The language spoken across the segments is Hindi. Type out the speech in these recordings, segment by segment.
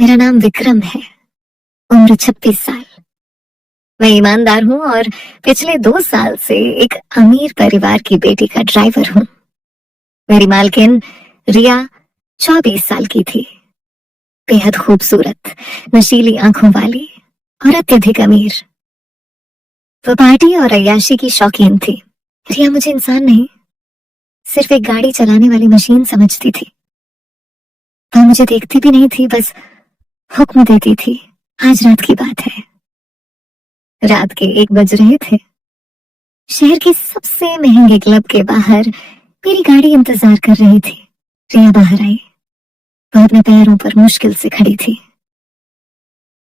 मेरा नाम विक्रम है। उम्र 26 साल। मैं ईमानदार हूँ और पिछले 2 साल से एक अमीर परिवार की बेटी का ड्राइवर हूँ। मेरी मालकिन रिया 24 साल की थी। बेहद खूबसूरत, नशीली आंखों वाली और अत्यधिक अमीर। वो पार्टी और अय्याशी की शौकीन थी। रिया मुझे इंसान नहीं, सिर्फ एक गाड़ी चलाने वाली मशीन समझती थी। वह मुझे देखती भी नहीं थी, बस हुक्म देती थी। आज रात की बात है। रात के 1 बज रहे थे। शहर के सबसे महंगे क्लब के बाहर मेरी गाड़ी इंतजार कर रही थी। रिया बाहर आई। वह अपने पैरों पर मुश्किल से खड़ी थी।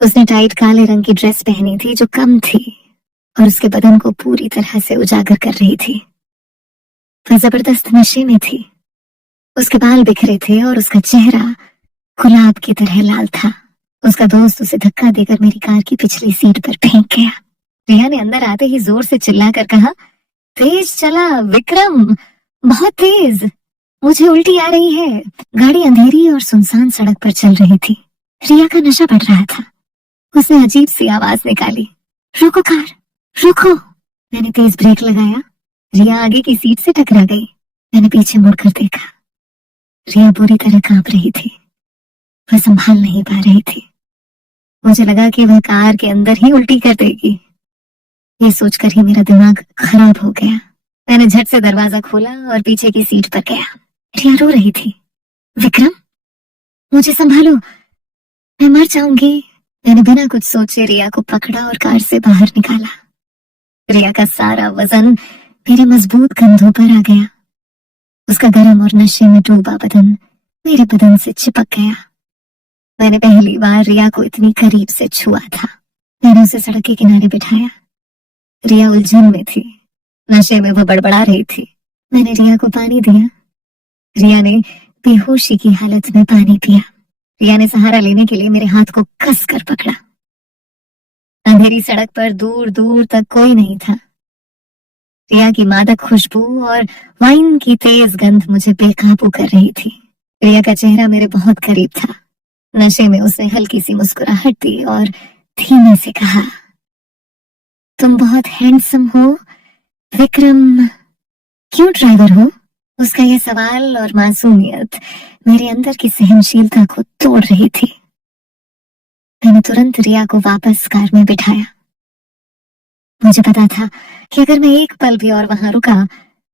उसने टाइट काले रंग की ड्रेस पहनी थी जो कम थी और उसके बदन को पूरी तरह से उजागर कर रही थी। वह जबरदस्त नशे में थी। उसके बाल बिखरे थे और उसका चेहरा गुलाब की तरह लाल था। उसका दोस्त उसे धक्का देकर मेरी कार की पिछली सीट पर फेंक गया। रिया ने अंदर आते ही जोर से चिल्लाकर कहा, तेज चला विक्रम, बहुत तेज। मुझे उल्टी आ रही है। गाड़ी अंधेरी और सुनसान सड़क पर चल रही थी। रिया का नशा बढ़ रहा था। उसने अजीब सी आवाज निकाली, रुको कार, रुको। मैंने तेज ब्रेक लगाया। रिया आगे की सीट से टकरा गई। मैंने पीछे मुड़कर देखा। रिया बुरी तरह कांप रही थी। वह संभाल नहीं पा रही थी। मुझे लगा कि वह कार के अंदर ही उल्टी कर देगी। ये सोचकर ही मेरा दिमाग खराब हो गया। मैंने झट से दरवाजा खोला और पीछे की सीट पर गया। रिया रो रही थी। विक्रम, मुझे संभालो, मैं मर जाऊंगी। मैंने बिना कुछ सोचे रिया को पकड़ा और कार से बाहर निकाला। रिया का सारा वजन मेरे मजबूत कंधों पर आ गया। उसका गर्म और नशे में डूबा बदन मेरे बदन से चिपक गया। मैंने पहली बार रिया को इतनी करीब से छुआ था। मैंने उसे सड़क के किनारे बिठाया। रिया उलझन में थी। नशे में वो बड़बड़ा रही थी। मैंने रिया को पानी दिया। रिया ने बेहोशी की हालत में पानी पिया। रिया ने सहारा लेने के लिए मेरे हाथ को कस कर पकड़ा। अंधेरी सड़क पर दूर दूर तक कोई नहीं था। रिया की मादक खुशबू और वाइन की तेज गंध मुझे बेकाबू कर रही थी। रिया का चेहरा मेरे बहुत करीब था। नशे में उसने हल्की सी मुस्कुराहट दी और धीमे से कहा, तुम बहुत हैंडसम हो विक्रम। क्यों ड्राइवर हो? उसका यह सवाल और मासूमियत मेरे अंदर की सहनशीलता को तोड़ रही थी। मैंने तुरंत रिया को वापस कार में बिठाया। मुझे पता था कि अगर मैं एक पल भी और वहां रुका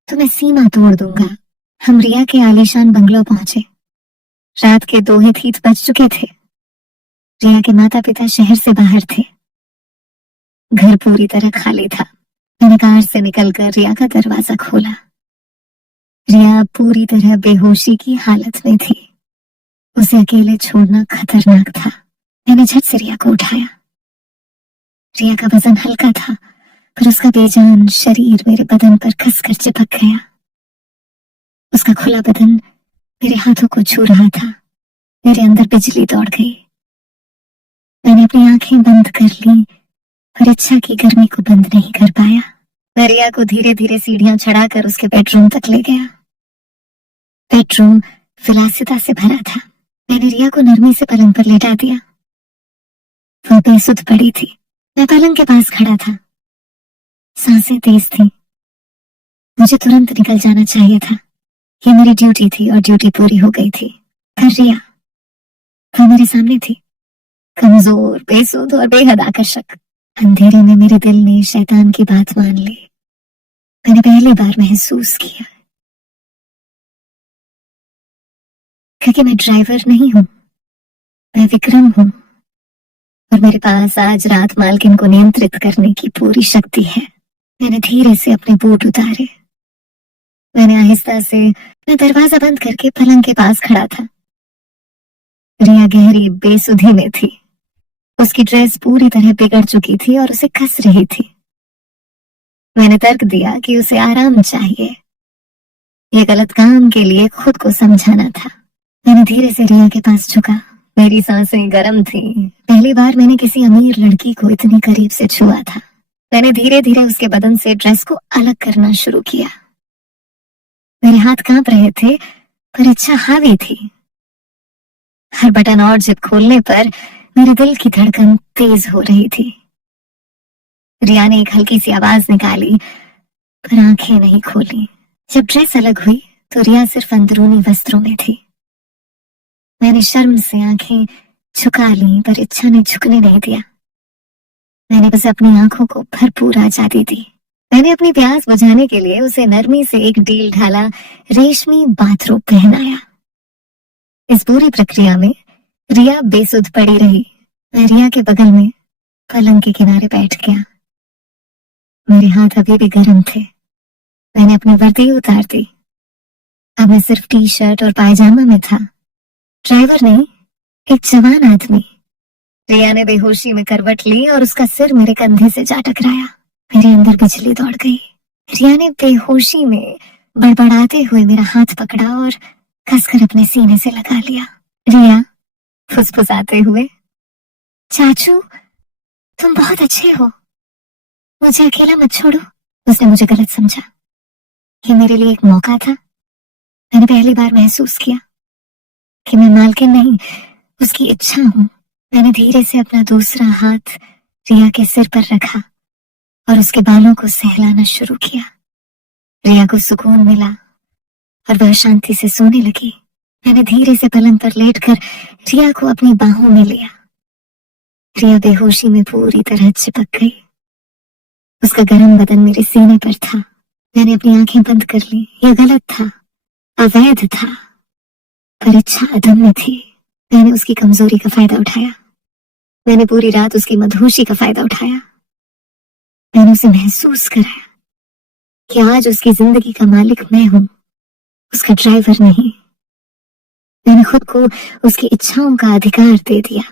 तो मैं सीमा तोड़ दूंगा। हम रिया के आलीशान बंगलो पहुंचे। रात के 2 बज चुके थे। रिया के माता पिता शहर से बाहर थे। घर पूरी तरह खाली था। मैंने कार से निकलकर रिया का दरवाजा खोला। रिया पूरी तरह बेहोशी की हालत में थी। उसे अकेले छोड़ना खतरनाक था। मैंने झट से रिया को उठाया। रिया का वजन हल्का था, पर उसका बेजान शरीर मेरे बदन पर कसकर चिपक गया। उसका खुला बदन मेरे हाथों को छू रहा था। मेरे अंदर बिजली दौड़ गई। मैंने अपनी आंखें बंद कर ली, पर इच्छा की गर्मी को बंद नहीं कर पाया। मैं रिया को धीरे धीरे सीढ़ियां चढ़ाकर उसके बेडरूम तक ले गया। बेडरूम विलासिता से भरा था। मैंने रिया को नरमी से पलंग पर लेटा दिया। वो बेसुध पड़ी थी। मैं पलंग के पास खड़ा था। सांसें तेज थी। मुझे तुरंत निकल जाना चाहिए था। ये मेरी ड्यूटी थी और ड्यूटी पूरी हो गई थी। पर रिया, वो मेरे सामने थी, कमजोर, बेसुध और बेहद आकर्षक। अंधेरे में मेरे दिल ने शैतान की बात मान ली। मैंने पहली बार महसूस किया क्योंकि मैं ड्राइवर नहीं हूं, मैं विक्रम हूं और मेरे पास आज रात मालकिन को नियंत्रित करने की पूरी शक्ति है। मैंने धीरे से अपने बूट उतारे। मैंने आहिस्ता से मैं दरवाजा बंद करके पलंग के पास खड़ा था। रिया गहरी बेसुधी में थी। उसकी ड्रेस पूरी तरह बिगड़ चुकी थी और उसे कस रही थी। मैंने तर्क दिया कि उसे आराम चाहिए। ये गलत काम के लिए खुद को समझाना था। मैंने धीरे से रिया के पास झुका। मेरी सांसें गर्म थी। पहली बार मैंने किसी अमीर लड़की को इतनी करीब से छुआ था। मैंने धीरे धीरे उसके बदन से ड्रेस को अलग करना शुरू किया। मेरे हाथ कांप रहे थे, पर इच्छा हावी थी। हर बटन और जिप खोलने पर मेरे दिल की धड़कन तेज हो रही थी। रिया ने एक हल्की सी आवाज निकाली, पर आंखें नहीं खोली। जब ड्रेस अलग हुई तो रिया सिर्फ अंदरूनी वस्त्रों में थी। मैंने शर्म से आंखें झुका ली, पर इच्छा ने झुकने नहीं दिया। मैंने बस अपनी आंखों को भरपूर आजादी दी। मैंने अपनी प्यास बुझाने के लिए उसे नरमी से एक डील ढाला रेशमी बाथरोब पहनाया। इस पूरी प्रक्रिया में रिया बेसुध पड़ी रही। मैं रिया के बगल में पलंग के किनारे बैठ गया। मेरे हाथ अभी भी गर्म थे। मैंने अपनी वर्दी उतार दी। अब मैं सिर्फ टी शर्ट और पायजामा में था। ड्राइवर नहीं, एक जवान आदमी। रिया ने बेहोशी में करवट ली और उसका सिर मेरे कंधे से जा टकराया। मेरे अंदर बिजली दौड़ गई। रिया ने बेहोशी में बड़बड़ाते हुए मेरा हाथ पकड़ा और कसकर अपने सीने से लगा लिया। रिया फुसफुसाते हुए, चाचू तुम बहुत अच्छे हो, मुझे अकेला मत छोड़ो। उसने मुझे गलत समझा। ये मेरे लिए एक मौका था। मैंने पहली बार महसूस किया कि मैं मालकिन नहीं, उसकी इच्छा हूं। मैंने धीरे से अपना दूसरा हाथ रिया के सिर पर रखा और उसके बालों को सहलाना शुरू किया। रिया को सुकून मिला और वह शांति से सोने लगी। मैंने धीरे से पलंग पर लेटकर रिया को अपनी बाहों में लिया। रिया बेहोशी में पूरी तरह चिपक गई। उसका गर्म बदन मेरे सीने पर था। मैंने अपनी आंखें बंद कर ली। यह गलत था, अवैध था, पर इच्छा अदम्य थी। मैंने उसकी कमजोरी का फायदा उठाया। मैंने पूरी रात उसकी मदहोशी का फायदा उठाया। मैंने उसे महसूस कराया कि आज उसकी जिंदगी का मालिक मैं हूं, उसका ड्राइवर नहीं। मैंने खुद को उसकी इच्छाओं का अधिकार दे दिया।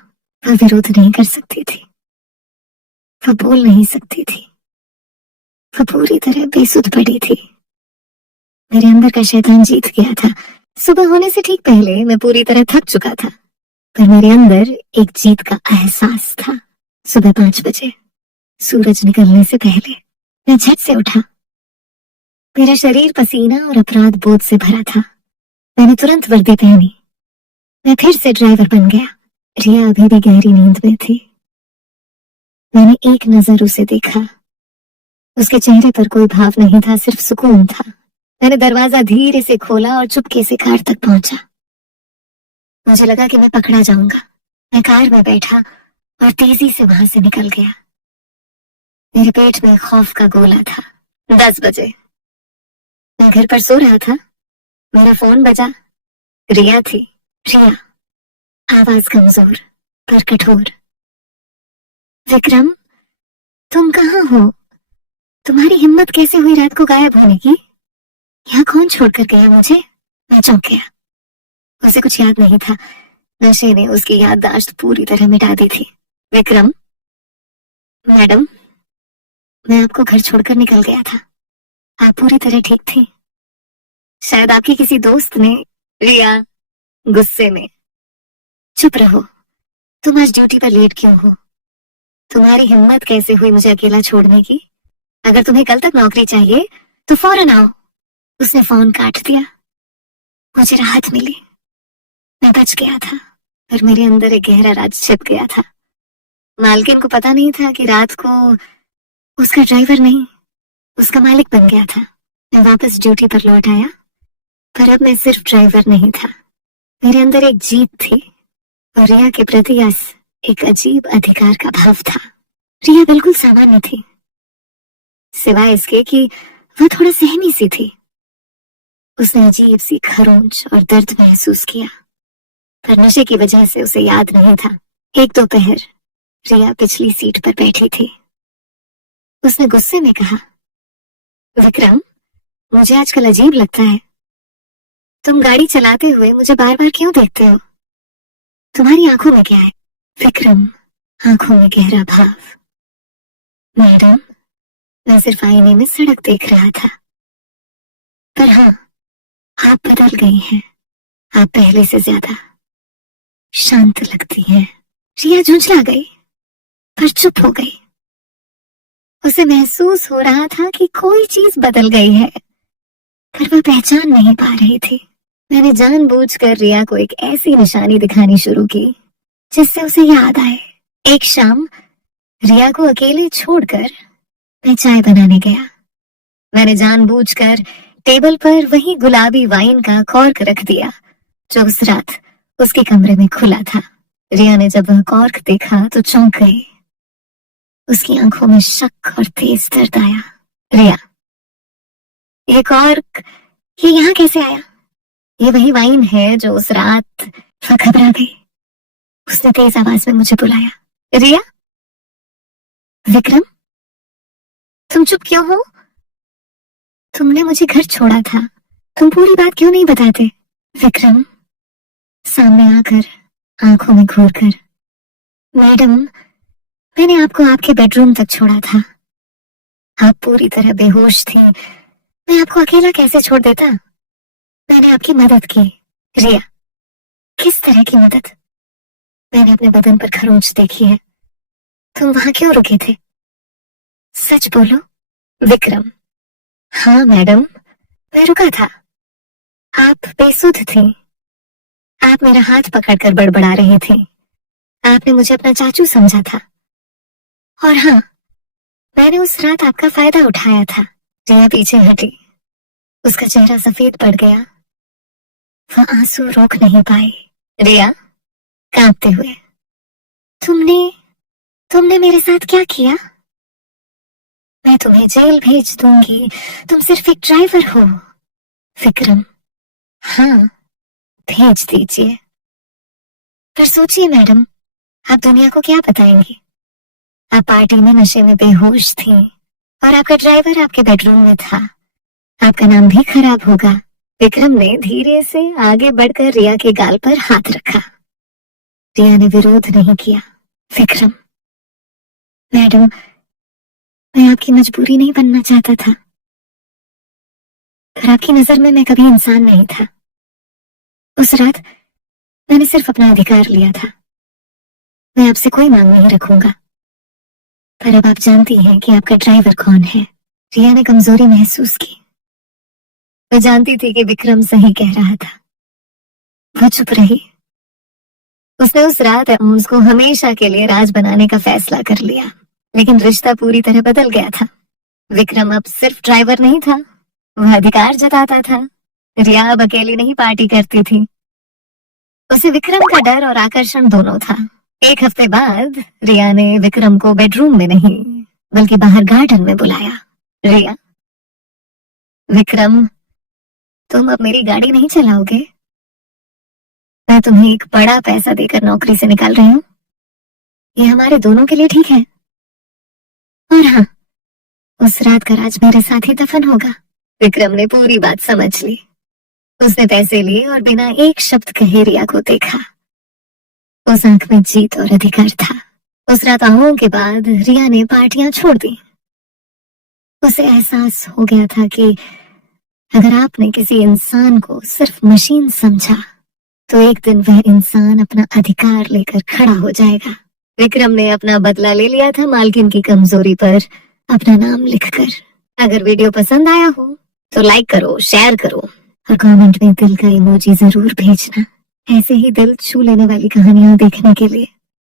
वह विरोध नहीं कर सकती थी, वह बोल नहीं सकती थी, वह पूरी तरह बेसुध पड़ी थी। मेरे अंदर का शैतान जीत गया था। सुबह होने से ठीक पहले मैं पूरी तरह थक चुका था, पर मेरे अंदर एक जीत का एहसास था। सुबह 5 बजे, सूरज निकलने से पहले, मैं झट से उठा। मेरा शरीर पसीना और अपराध बोध से भरा था। मैंने तुरंत वर्दी पहनी। मैं फिर से ड्राइवर बन गया। रिया अभी भी गहरी नींद में थी। मैंने एक नजर उसे देखा। उसके चेहरे पर कोई भाव नहीं था, सिर्फ सुकून था। मैंने दरवाजा धीरे से खोला और चुपके से कार तक पहुंचा। मुझे लगा कि मैं पकड़ा जाऊंगा। मैं कार में बैठा और तेजी से वहां से निकल गया। मेरे पेट में खौफ का गोला था। 10 बजे, मैं घर पर सो रहा था। मेरा फोन बजा। रिया थी। रिया, आवाज कमजोर पर कठोर। विक्रम, तुम कहाँ हो? तुम्हारी हिम्मत कैसे हुई रात को गायब होने की? यहाँ कौन छोड़कर गया मुझे? मैं चौंक गया। उसे कुछ याद नहीं था। नशे ने उसकी याददाश्त पूरी तरह मिटा दी थी। विक्रम, मैडम, मैं आपको घर छोड़कर निकल गया था। आप पूरी तरह ठीक थी। शायद आपके किसी दोस्त ने। रिया गुस्से में, चुप रहो। तुम आज ड्यूटी पर लेट क्यों हो? तुम्हारी हिम्मत कैसे हुई मुझे अकेला छोड़ने की? अगर तुम्हें कल तक नौकरी चाहिए तो फौरन आओ। उसने फोन काट दिया। मुझे राहत मिली। मैं बच गया था, पर मेरे अंदर एक गहरा राज छिप गया था। मालकिन को पता नहीं था कि रात को उसका ड्राइवर नहीं, उसका मालिक बन गया था। मैं वापस ड्यूटी पर लौट आया, पर अब मैं सिर्फ ड्राइवर नहीं था। मेरे अंदर एक जीत थी और रिया के प्रति एक अजीब अधिकार का भाव था। रिया बिल्कुल सामान्य थी, सिवाय इसके कि वह थोड़ा सहमी सी थी। उसने अजीब सी खरोंच और दर्द महसूस किया, पर नशे की वजह से उसे याद नहीं था। एक दोपहर रिया पिछली सीट पर बैठी थी। उसने गुस्से में कहा, विक्रम, मुझे आजकल अजीब लगता है। तुम गाड़ी चलाते हुए मुझे बार बार क्यों देखते हो? तुम्हारी आंखों में क्या है? विक्रम, आंखों में गहरा भाव। मैडम, मैं सिर्फ आईने में सड़क देख रहा था। पर हाँ, आप बदल गई हैं। आप पहले से ज्यादा शांत लगती हैं। रिया झुंझला गई, पर चुप हो गई। उसे महसूस हो रहा था कि कोई चीज बदल गई है, पर वह पहचान नहीं पा रही थी। मैंने जानबूझकर रिया को एक ऐसी निशानी दिखानी शुरू की जिससे उसे याद आए। एक शाम रिया को अकेले छोड़कर मैं चाय बनाने गया। मैंने जानबूझकर टेबल पर वही गुलाबी वाइन का कॉर्क रख दिया जो उस रात उसके कमरे में खुला था। रिया ने जब वह कॉर्क देखा तो चौंक गई। उसकी आंखों में शक और तेज दर्द आया। रिया, ये कॉर्क ये यहाँ कैसे आया? ये वही वाइन है जो उस रात वह घबरा गई। उसने तेज आवाज में मुझे बुलाया। रिया, विक्रम, तुम चुप क्यों हो? तुमने मुझे घर छोड़ा था, तुम पूरी बात क्यों नहीं बताते? विक्रम सामने आकर आंखों में घूर कर, मैडम, मैंने आपको आपके बेडरूम तक छोड़ा था। आप पूरी तरह बेहोश थी। मैं आपको अकेला कैसे छोड़ देता? मैंने आपकी मदद की। रिया, किस तरह की मदद? मैंने अपने बदन पर खरोंच देखी है। तुम वहां क्यों रुके थे? सच बोलो। विक्रम, हाँ मैडम, मैं रुका था। आप बेसुध थी। आप मेरा हाथ पकड़कर बड़बड़ा रही थी। आपने मुझे अपना चाचू समझा था। और हाँ, मैंने उस रात आपका फायदा उठाया था। रिया पीछे हटी। उसका चेहरा सफेद पड़ गया। वह आंसू रोक नहीं पाई। रिया कांपते हुए, तुमने तुमने मेरे साथ क्या किया? मैं तुम्हें जेल भेज दूंगी। तुम सिर्फ एक ड्राइवर हो। विक्रम, हाँ, भेज दीजिए। पर सोचिए मैडम, आप दुनिया को क्या बताएंगी? आप पार्टी में नशे में बेहोश थी और आपका ड्राइवर आपके बेडरूम में था। आपका नाम भी खराब होगा। विक्रम ने धीरे से आगे बढ़कर रिया के गाल पर हाथ रखा। रिया ने विरोध नहीं किया। विक्रम, मैडम, मैं आपकी मजबूरी नहीं बनना चाहता था, पर आपकी नजर में मैं कभी इंसान नहीं था। उस रात मैंने सिर्फ अपना अधिकार लिया था। मैं आपसे कोई मांग नहीं रखूंगा, पर अब आप जानती हैं कि आपका ड्राइवर कौन है। रिया ने कमजोरी महसूस की। मैं जानती थी कि विक्रम सही कह रहा था। वो चुप रही। उसने उस रात उसको हमेशा के लिए राज बनाने का फैसला कर लिया, लेकिन रिश्ता पूरी तरह बदल गया था। विक्रम अब सिर्फ ड्राइवर नहीं था, वह अधिकार जताता था। रिया अब अकेली नहीं पार्टी करती थी। उसे विक्रम का डर और आकर्षण दोनों था। एक हफ्ते बाद रिया ने विक्रम को बेडरूम में नहीं बल्कि बाहर गार्डन में बुलाया। रिया, विक्रम, तुम अब मेरी गाड़ी नहीं चलाओगे? मैं तुम्हें एक बड़ा पैसा देकर नौकरी से निकाल रही हूँ। ये हमारे दोनों के लिए ठीक है। और हाँ, उस रात का राज मेरे साथ ही दफन होगा। विक्रम ने पूरी बात समझ ली। उसने पैसे लिए और बिना एक शब्द कहे रिया को देखा। उस आंख में जीत और अधिकार था। उस रात आहों के बाद रिया ने पार्टियां छोड़ दी। उसे एहसास हो गया था कि अगर आपने किसी इंसान को सिर्फ मशीन समझा तो एक दिन वह इंसान अपना अधिकार लेकर खड़ा हो जाएगा। विक्रम ने अपना बदला ले लिया था मालकिन की कमजोरी पर अपना नाम लिखकर। अगर वीडियो पसंद आया हो तो लाइक करो, शेयर करो और कमेंट में दिल का इमोजी जरूर भेजना। ऐसे ही दिल छू लेने वाली कहानियां देखने के लिए।